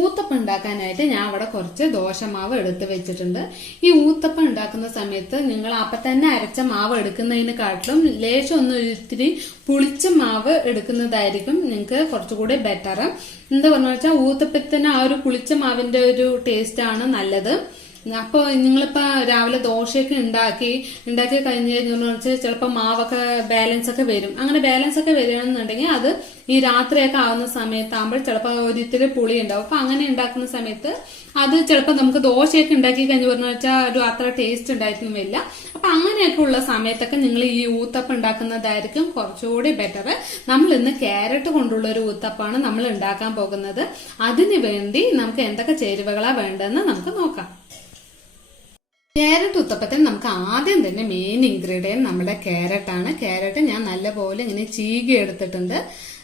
ഊത്തപ്പം ഉണ്ടാക്കാനായിട്ട് ഞാൻ അവിടെ കുറച്ച് ദോശമാവ് എടുത്ത് വെച്ചിട്ടുണ്ട്. ഈ ഊത്തപ്പം ഉണ്ടാക്കുന്ന സമയത്ത് നിങ്ങൾ അപ്പം തന്നെ അരച്ച മാവ് എടുക്കുന്നതിനെക്കാട്ടിലും ലേശം ഒന്ന് ഇത്തിരി പുളിച്ച മാവ് എടുക്കുന്നതായിരിക്കും നിങ്ങൾക്ക് കുറച്ചുകൂടി ബെറ്റർ. എന്താ പറഞ്ഞു വെച്ചാൽ ഊത്തപ്പത്തിന് ആ ഒരു പുളിച്ച മാവിന്റെ ഒരു ടേസ്റ്റ് ആണ് നല്ലത്. അപ്പൊ നിങ്ങളിപ്പോ രാവിലെ ദോശയൊക്കെ ഉണ്ടാക്കി കഴിഞ്ഞ് കഴിഞ്ഞാൽ ചിലപ്പോൾ മാവൊക്കെ ബാലൻസ് ഒക്കെ വരും. അങ്ങനെ ബാലൻസ് ഒക്കെ വരികയാണെന്നുണ്ടെങ്കിൽ അത് ഈ രാത്രിയൊക്കെ ആവുന്ന സമയത്താകുമ്പോൾ ചിലപ്പോൾ ഒരിത്തിരി പുളി ഉണ്ടാവും. അപ്പൊ അങ്ങനെ ഉണ്ടാക്കുന്ന സമയത്ത് അത് ചിലപ്പോൾ നമുക്ക് ദോശയൊക്കെ ഉണ്ടാക്കി കഴിഞ്ഞ് പറഞ്ഞു വെച്ചാൽ ഒരു അത്ര ടേസ്റ്റ് ഉണ്ടായിരുന്നില്ല. അപ്പൊ അങ്ങനെയൊക്കെ ഉള്ള സമയത്തൊക്കെ നിങ്ങൾ ഈ ഊത്തപ്പം ഉണ്ടാക്കുന്നതായിരിക്കും കുറച്ചുകൂടി ബെറ്റർ. നമ്മൾ ഇന്ന് ക്യാരറ്റ് കൊണ്ടുള്ള ഒരു ഊത്തപ്പമാണ് നമ്മൾ ഉണ്ടാക്കാൻ പോകുന്നത്. അതിനു വേണ്ടി നമുക്ക് എന്തൊക്കെ ചേരുവകളാണ് വേണ്ടതെന്ന് നമുക്ക് നോക്കാം. ക്യാരറ്റ് ഉത്തപ്പത്തിന് നമുക്ക് ആദ്യം തന്നെ മെയിൻ ഇൻഗ്രീഡിയൻറ്റ് നമ്മുടെ ക്യാരറ്റാണ്. ക്യാരറ്റ് ഞാൻ നല്ലപോലെ ഇങ്ങനെ ചീകി എടുത്തിട്ടുണ്ട്.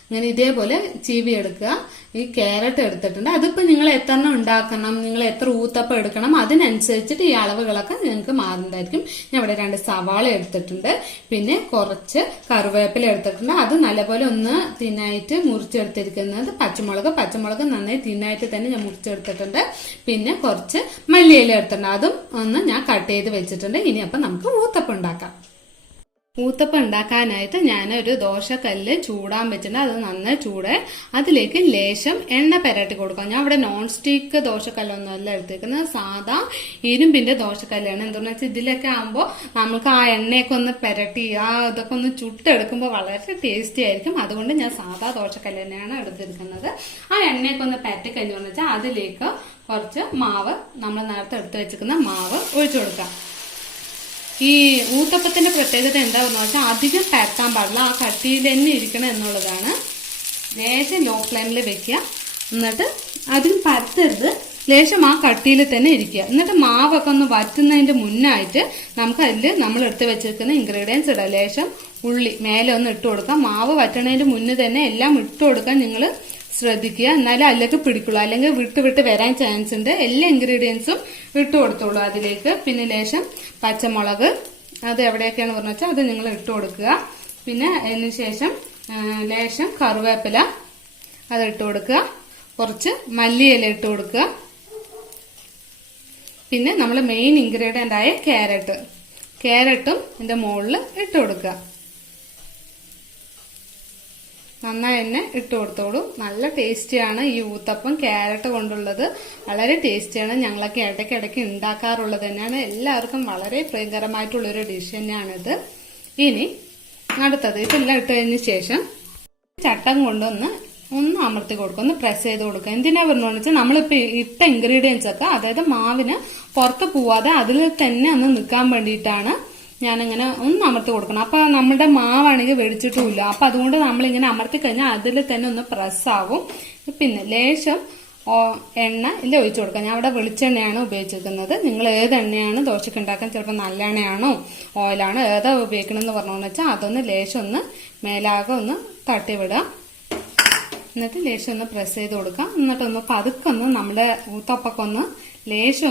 ഇങ്ങനെ ഇതേപോലെ ചീവി എടുക്കുക. ഈ ക്യാരറ്റ് എടുത്തിട്ടുണ്ട്. അതിപ്പോ നിങ്ങൾ എത്ര എണ്ണം ഉണ്ടാക്കണം, നിങ്ങൾ എത്ര ഊത്തപ്പം എടുക്കണം, അതിനനുസരിച്ചിട്ട് ഈ അളവുകളൊക്കെ നിങ്ങൾക്ക് മാറുന്നതായിരിക്കും. ഞാൻ ഇവിടെ 2 സവാള എടുത്തിട്ടുണ്ട്. പിന്നെ കുറച്ച് കറിവേപ്പില എടുത്തിട്ടുണ്ട്. അത് നല്ലപോലെ ഒന്ന് തിന്നായിട്ട് മുറിച്ചെടുത്തിരിക്കുന്നത്. പച്ചമുളക് നന്നായി തിന്നായിട്ട് തന്നെ ഞാൻ മുറിച്ചെടുത്തിട്ടുണ്ട്. പിന്നെ കുറച്ച് മല്ലിയില എടുത്തിട്ടുണ്ട്. അതും ഒന്ന് ഞാൻ കട്ട് ചെയ്ത് വെച്ചിട്ടുണ്ട്. ഇനി അപ്പൊ നമുക്ക് ഊത്തപ്പം ഉണ്ടാക്കാം. ഊത്തപ്പം ഉണ്ടാക്കാനായിട്ട് ഞാനൊരു ദോശക്കല്ല് ചൂടാൻ വെച്ചിട്ടുണ്ട്. അത് നന്നായി ചൂട്. അതിലേക്ക് ലേശം എണ്ണ പെരട്ടി കൊടുക്കാം. ഞാൻ ഇവിടെ നോൺ സ്റ്റിക്ക് ദോശക്കല്ലൊന്നും അല്ല എടുത്തേക്കുന്നത്, സാധാ ഇരുമ്പിന്റെ ദോശക്കല്ലാണ്. എന്താണെന്ന് വെച്ചാൽ ഇതിലൊക്കെ ആകുമ്പോൾ നമുക്ക് ആ എണ്ണയൊക്കെ ഒന്ന് പെരട്ടി ഇതൊക്കെ ഒന്ന് ചുട്ടെടുക്കുമ്പോൾ വളരെ ടേസ്റ്റി ആയിരിക്കും. അതുകൊണ്ട് ഞാൻ സാധാ ദോശക്കല്ല് തന്നെയാണ് എടുത്തിരിക്കുന്നത്. ആ എണ്ണയൊക്കെ ഒന്ന് പെരട്ടി കഴിഞ്ഞു വെച്ചാൽ അതിലേക്ക് കുറച്ച് മാവ്, നമ്മൾ നേരത്തെ എടുത്ത് വെച്ചിരിക്കുന്ന മാവ് ഒഴിച്ചു കൊടുക്കാം. ഈ ഊത്തപ്പത്തിന്റെ പ്രത്യേകത എന്താണെന്ന് വെച്ചാൽ അധികം പരത്താൻ പാടില്ല, ആ കട്ടിയിൽ തന്നെ ഇരിക്കണം എന്നുള്ളതാണ്. ലേശം ലോ ഫ്ലെയിമിൽ വെക്കുക. എന്നിട്ട് അതിന് പരത്തരുത്, ലേശം ആ കട്ടിയിൽ തന്നെ ഇരിക്കുക. എന്നിട്ട് മാവൊക്കെ ഒന്ന് വറ്റുന്നതിന്റെ മുന്നായിട്ട് നമുക്ക് അതിൽ നമ്മൾ എടുത്ത് വെച്ചിരിക്കുന്ന ഇൻഗ്രീഡിയൻസ് ഇടാം. ലേശം ഉള്ളി മേലെ ഒന്ന് ഇട്ട് കൊടുക്കാം. മാവ് വറ്റണതിന്റെ മുന്നേ തന്നെ എല്ലാം ഇട്ട് കൊടുക്കാൻ നിങ്ങൾ ശ്രദ്ധിക്കുക. എന്നാലും അതിലേക്ക് പിടിക്കുള്ളൂ, അല്ലെങ്കിൽ വിട്ട് വരാൻ ചാൻസ് ഉണ്ട്. എല്ലാ ഇൻഗ്രീഡിയൻസും ഇട്ട് കൊടുത്തോളൂ അതിലേക്ക്. പിന്നെ ലേശം പച്ചമുളക്, അത് എവിടെയൊക്കെയാണ് പറഞ്ഞു വെച്ചാൽ അത് നിങ്ങൾ ഇട്ട് കൊടുക്കുക. പിന്നെ അതിന് ശേഷം ലേശം കറിവേപ്പില അത് ഇട്ട് കൊടുക്കുക. കുറച്ച് മല്ലിയില ഇട്ട് കൊടുക്കുക. പിന്നെ നമ്മൾ മെയിൻ ഇൻഗ്രീഡിയന്റ് ആയ ക്യാരറ്റും ഇതിന്റെ മുകളിൽ ഇട്ട് കൊടുക്കുക. നന്നായി തന്നെ ഇട്ട് കൊടുത്തോളൂ. നല്ല ടേസ്റ്റിയാണ് ഈ ഊത്തപ്പം. ക്യാരറ്റ് കൊണ്ടുള്ളത് വളരെ ടേസ്റ്റിയാണ്. ഞങ്ങളൊക്കെ ഇടയ്ക്കിടയ്ക്ക് ഉണ്ടാക്കാറുള്ളത് തന്നെയാണ്. എല്ലാവർക്കും വളരെ പ്രിയകരമായിട്ടുള്ളൊരു ഡിഷ് തന്നെയാണിത്. ഇനി അടുത്തത് ഇതെല്ലാം ഇട്ടതിന് ശേഷം ചട്ടം കൊണ്ടൊന്ന് അമർത്തി കൊടുക്കുക, ഒന്ന് പ്രസ് ചെയ്ത് കൊടുക്കുക. എന്തിനാ പറഞ്ഞതെന്ന് വെച്ചാൽ നമ്മളിപ്പോ ഇട്ട ഇൻഗ്രീഡിയൻസ് ഒക്കെ, അതായത് മാവിന് പുറത്ത് പോവാതെ അതിൽ തന്നെ ഒന്ന് നിൽക്കാൻ വേണ്ടിയിട്ടാണ് ഞാനിങ്ങനെ ഒന്ന് അമർത്തി കൊടുക്കണം. അപ്പൊ നമ്മുടെ മാവാണെങ്കിൽ വെടിച്ചിട്ടുമില്ല. അപ്പൊ അതുകൊണ്ട് നമ്മളിങ്ങനെ അമർത്തി കഴിഞ്ഞാൽ അതിൽ തന്നെ ഒന്ന് പ്രസ് ആവും. പിന്നെ ലേശം എണ്ണ ഇല്ല ഒഴിച്ചു കൊടുക്കാം. ഞാൻ അവിടെ വെളിച്ചെണ്ണയാണ് ഉപയോഗിച്ചിരിക്കുന്നത്. നിങ്ങൾ ഏത് എണ്ണയാണ് ദോശയ്ക്ക് ഉണ്ടാക്കാൻ, ചിലപ്പോൾ നല്ല എണ്ണയാണോ ഓയിലാണോ ഏതാ ഉപയോഗിക്കണമെന്ന് പറഞ്ഞോന്ന് വെച്ചാൽ അതൊന്ന് ലേശം ഒന്ന് മേലാകെ ഒന്ന് തട്ടി വിടാം. എന്നിട്ട് ലേശം ഒന്ന് പ്രസ് ചെയ്ത് കൊടുക്കാം. എന്നിട്ടൊന്ന് പതുക്കൊന്ന് നമ്മുടെ ഊത്തപ്പൊക്കെ ഒന്ന് ലേശം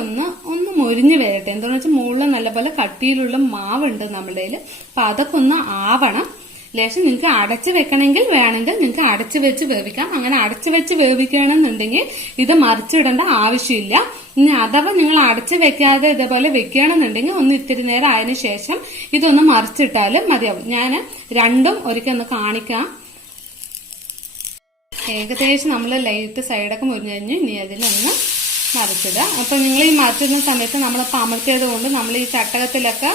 ഒന്ന് മൊരിഞ്ഞ് വരട്ടെ. എന്താണെന്ന് വെച്ചാൽ മുകളിൽ നല്ലപോലെ കട്ടിയിലുള്ള മാവുണ്ട് നമ്മുടെ കയ്യിൽ. അപ്പൊ അതൊക്കെ ഒന്ന് ആവണം. ലേശം നിങ്ങൾക്ക് അടച്ചു വെക്കണമെങ്കിൽ വേണമെങ്കിൽ നിങ്ങൾക്ക് അടച്ചു വെച്ച് വേവിക്കാം. അങ്ങനെ അടച്ചു വെച്ച് വേവിക്കുകയാണെന്നുണ്ടെങ്കിൽ ഇത് മറിച്ചിടേണ്ട ആവശ്യമില്ല. ഇനി അഥവാ നിങ്ങൾ അടച്ചു വെക്കാതെ ഇതേപോലെ വെക്കുകയാണെന്നുണ്ടെങ്കിൽ ഒന്ന് ഇത്തിരി നേരം ആയതിനു ശേഷം ഇതൊന്ന് മറിച്ചിട്ടാലും മതിയാവും. ഞാൻ രണ്ടും ഒരിക്കൽ ഒന്ന് കാണിക്കാം. ഏകദേശം നമ്മൾ ലൈറ്റ് സൈഡൊക്കെ മുരിഞ്ഞു കഴിഞ്ഞു. ഇനി അതിലൊന്ന് മറിച്ചിടുക. അപ്പൊ നിങ്ങൾ ഈ മറിച്ചിടുന്ന സമയത്ത് നമ്മളിപ്പോൾ അമർത്തിയത് കൊണ്ട് നമ്മൾ ഈ ചട്ടകത്തിലൊക്കെ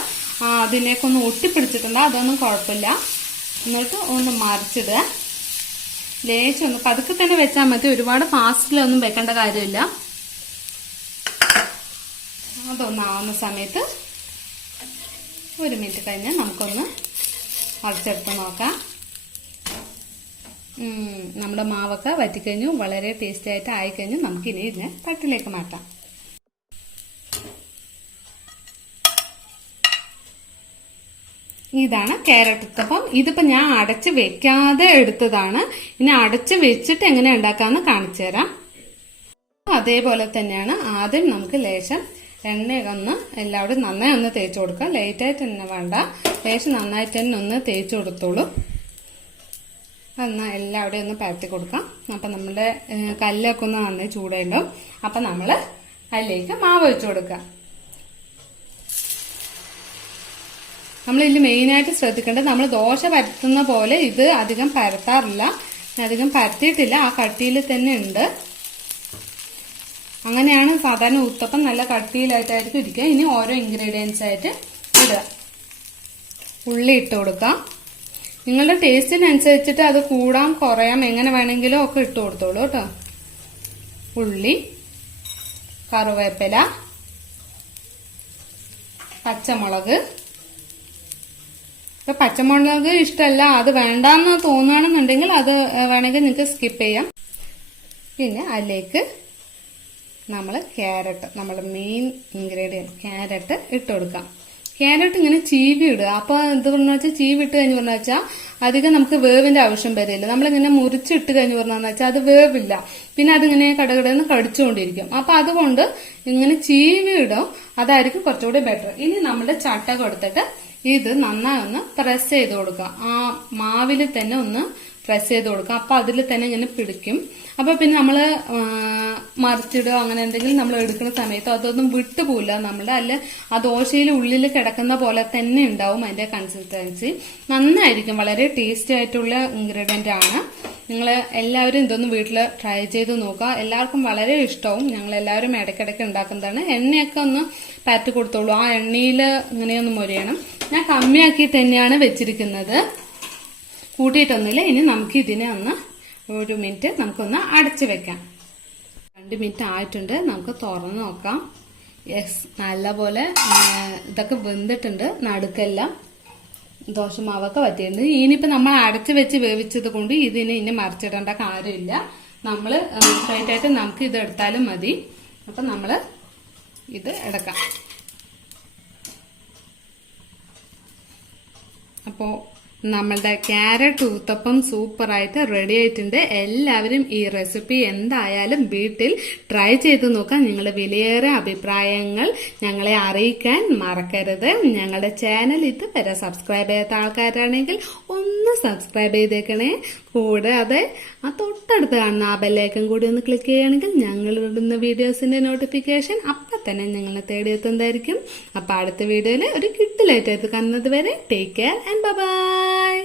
അതിനേക്ക് ഒന്ന് ഒട്ടിപ്പിടിച്ചിട്ടുണ്ട്, അതൊന്നും കുഴപ്പമില്ല. എന്നിട്ട് ഒന്ന് മറിച്ചിടുക. ലേശം ഒന്ന് പതുക്കെ തന്നെ വെച്ചാൽ മതി, ഒരുപാട് ഫാസ്റ്റിലൊന്നും വെക്കേണ്ട കാര്യമില്ല. അതൊന്നാവുന്ന സമയത്ത് 1 മിനിറ്റ് കഴിഞ്ഞാൽ നമുക്കൊന്ന് മറിച്ചെടുത്ത് നോക്കാം. നമ്മുടെ മാവൊക്കെ വറ്റിക്കഴിഞ്ഞു, വളരെ ടേസ്റ്റി ആയിട്ട് ആയിക്കഴിഞ്ഞു. നമുക്കിനി ഇതിനെ തട്ടിലേക്ക് മാറ്റാം. ഇതാണ് ക്യാരറ്റ് ഉത്തപ്പം. ഇതിപ്പോ ഞാൻ അടച്ച് വെക്കാതെ എടുത്തതാണ്. ഇനി അടച്ച് വെച്ചിട്ട് എങ്ങനെ ഉണ്ടാക്കാമെന്ന് കാണിച്ചു തരാം. അതേപോലെ തന്നെയാണ്. ആദ്യം നമുക്ക് ലേശം എണ്ണയൊന്ന് എല്ലാവരും നന്നായി ഒന്ന് തേച്ച് കൊടുക്കാം. ലൈറ്റായിട്ട് തന്നെ വേണ്ട, ലേശം നന്നായിട്ട് തന്നെ ഒന്ന് തേച്ച് കൊടുത്തോളൂ. എന്നാൽ എല്ലാവരുടെയും ഒന്ന് പരത്തി കൊടുക്കാം. അപ്പം നമ്മുടെ കല്ലൊക്കെ ഒന്ന് നന്നായി ചൂടുണ്ടാവും. അപ്പം നമ്മൾ അതിലേക്ക് മാവ് വെച്ച് കൊടുക്കാം. നമ്മളിതിൽ മെയിനായിട്ട് ശ്രദ്ധിക്കേണ്ടത്, നമ്മൾ ദോശ പരത്തുന്ന പോലെ ഇത് അധികം പരത്താറില്ല. അധികം പരത്തിയിട്ടില്ല, ആ കട്ടിയിൽ തന്നെ ഉണ്ട്. അങ്ങനെയാണ് സാധാരണ ഊത്തപ്പം നല്ല കട്ടിയിലായിട്ടായിരിക്കും ഇരിക്കുക. ഇനി ഓരോ ഇൻഗ്രീഡിയൻസ് ആയിട്ട് ഇടുക. ഉള്ളി ഇട്ട് കൊടുക്കാം. നിങ്ങളുടെ ടേസ്റ്റിനനുസരിച്ചിട്ട് അത് കൂടാം കുറയാം എങ്ങനെ വേണമെങ്കിലും ഒക്കെ ഇട്ട് കൊടുത്തോളൂ കേട്ടോ. ഉള്ളി, കറിവേപ്പില, പച്ചമുളക്. ഇപ്പൊ പച്ചമുളക് ഇഷ്ടമല്ല, അത് വേണ്ടാന്ന് തോന്നുകയാണെന്നുണ്ടെങ്കിൽ അത് വേണമെങ്കിൽ നിങ്ങൾക്ക് സ്കിപ്പ് ചെയ്യാം. പിന്നെ അതിലേക്ക് നമ്മൾ ക്യാരറ്റ്, നമ്മുടെ മെയിൻ ഇൻഗ്രീഡിയൻറ്റ് ക്യാരറ്റ് ഇട്ട് കൊടുക്കാം. ക്യാരറ്റ് ഇങ്ങനെ ചീവി ഇടുക. അപ്പൊ എന്ത് പറഞ്ഞു വെച്ചാൽ ചീവി ഇട്ട് കഴിഞ്ഞ് പറഞ്ഞു വെച്ചാൽ അധികം നമുക്ക് വേവിന്റെ ആവശ്യം വരില്ല. നമ്മളിങ്ങനെ മുറിച്ചിട്ട് കഴിഞ്ഞ് പറഞ്ഞു വെച്ചാൽ അത് വേവില്ല, പിന്നെ അതിങ്ങനെ കടകടന്ന് കടിച്ചുകൊണ്ടിരിക്കും. അപ്പൊ അതുകൊണ്ട് ഇങ്ങനെ ചീവി ഇടും, അതായിരിക്കും കുറച്ചുകൂടി ബെറ്റർ. ഇനി നമ്മുടെ ചട്ടകം എടുത്തിട്ട് ഇത് നന്നായി ഒന്ന് പ്രസ് ചെയ്ത് കൊടുക്കുക. ആ മാവിൽ തന്നെ ഒന്ന് പ്രസ് ചെയ്ത് കൊടുക്കുക. അപ്പൊ അതിൽ തന്നെ ഇങ്ങനെ പിടിക്കും. അപ്പൊ പിന്നെ നമ്മള് മറിച്ചിടുക അങ്ങനെ എന്തെങ്കിലും നമ്മൾ എടുക്കുന്ന സമയത്ത് അതൊന്നും വിട്ടുപോയില്ല നമ്മുടെ, അല്ല ആ ദോശയിൽ ഉള്ളിൽ കിടക്കുന്ന പോലെ തന്നെ ഉണ്ടാവും അതിന്റെ കൺസിസ്റ്റൻസി. നന്നായിരിക്കും, വളരെ ടേസ്റ്റി ആയിട്ടുള്ള ഇൻഗ്രീഡിയന്റ് ആണ്. നിങ്ങൾ എല്ലാവരും ഇതൊന്നും വീട്ടിൽ ട്രൈ ചെയ്ത് നോക്കുക. എല്ലാവർക്കും വളരെ ഇഷ്ടവും. ഞങ്ങൾ എല്ലാവരും ഇടയ്ക്കിടയ്ക്ക് ഉണ്ടാക്കുന്നതാണ്. എണ്ണയൊക്കെ ഒന്ന് പരത്തി കൊടുത്തോളൂ. ആ എണ്ണയിൽ ഇങ്ങനെയൊന്ന് മൊരിയണം. ഞാൻ കമ്മിയാക്കിയിട്ട് തന്നെയാണ് വെച്ചിരിക്കുന്നത്, കൂട്ടിയിട്ടൊന്നുമില്ല. ഇനി നമുക്ക് ഇതിനെ ഒന്ന് ഒരു മിനിറ്റ് നമുക്കൊന്ന് അടച്ചു വെക്കാം. 2 മിനിറ്റ് ആയിട്ടുണ്ട്. നമുക്ക് തുറന്ന് നോക്കാം. യെസ്, നല്ലപോലെ ഇതൊക്കെ വെന്തിട്ടുണ്ട്. നടുക്കെല്ലാം ദോശമാവൊക്കെ പറ്റിയിട്ടുണ്ട്. ഇനിയിപ്പോൾ നമ്മൾ അടച്ചു വെച്ച് വേവിച്ചത് കൊണ്ട് ഇതിന് ഇനി മറിച്ചിടേണ്ട കാര്യമില്ല. നമ്മൾ സ്ട്രൈറ്റ് ആയിട്ട് നമുക്ക് ഇത് എടുത്താലും മതി. അപ്പം നമ്മൾ ഇത് എടുക്കാം. അപ്പോൾ നമ്മളുടെ ക്യാരറ്റ് ഊത്തപ്പം സൂപ്പറായിട്ട് റെഡി ആയിട്ടുണ്ട്. എല്ലാവരും ഈ റെസിപ്പി എന്തായാലും വീട്ടിൽ ട്രൈ ചെയ്ത് നോക്കാം. നിങ്ങളുടെ വിലയേറെ അഭിപ്രായങ്ങൾ ഞങ്ങളെ അറിയിക്കാൻ മറക്കരുത്. ഞങ്ങളുടെ ചാനൽ ഇതുവരെ സബ്സ്ക്രൈബ് ചെയ്യാത്ത ആൾക്കാരാണെങ്കിൽ ഒന്ന് സബ്സ്ക്രൈബ് ചെയ്തേക്കണേ. കൂടാതെ ആ തൊട്ടടുത്ത് കാണുന്ന ആ ബെല്ലൈക്കൺ കൂടി ഒന്ന് ക്ലിക്ക് ചെയ്യുകയാണെങ്കിൽ ഞങ്ങളിടുന്ന വീഡിയോസിന്റെ നോട്ടിഫിക്കേഷൻ അപ്പം തന്നെ നിങ്ങളെ തേടിയെത്തുന്നതായിരിക്കും. അപ്പൊ അടുത്ത വീഡിയോയിൽ ഒരു കിട്ടിലായിട്ട് കാണുന്നത് വരെ ടേക്ക് കെയർ ആൻഡ് ബൈ.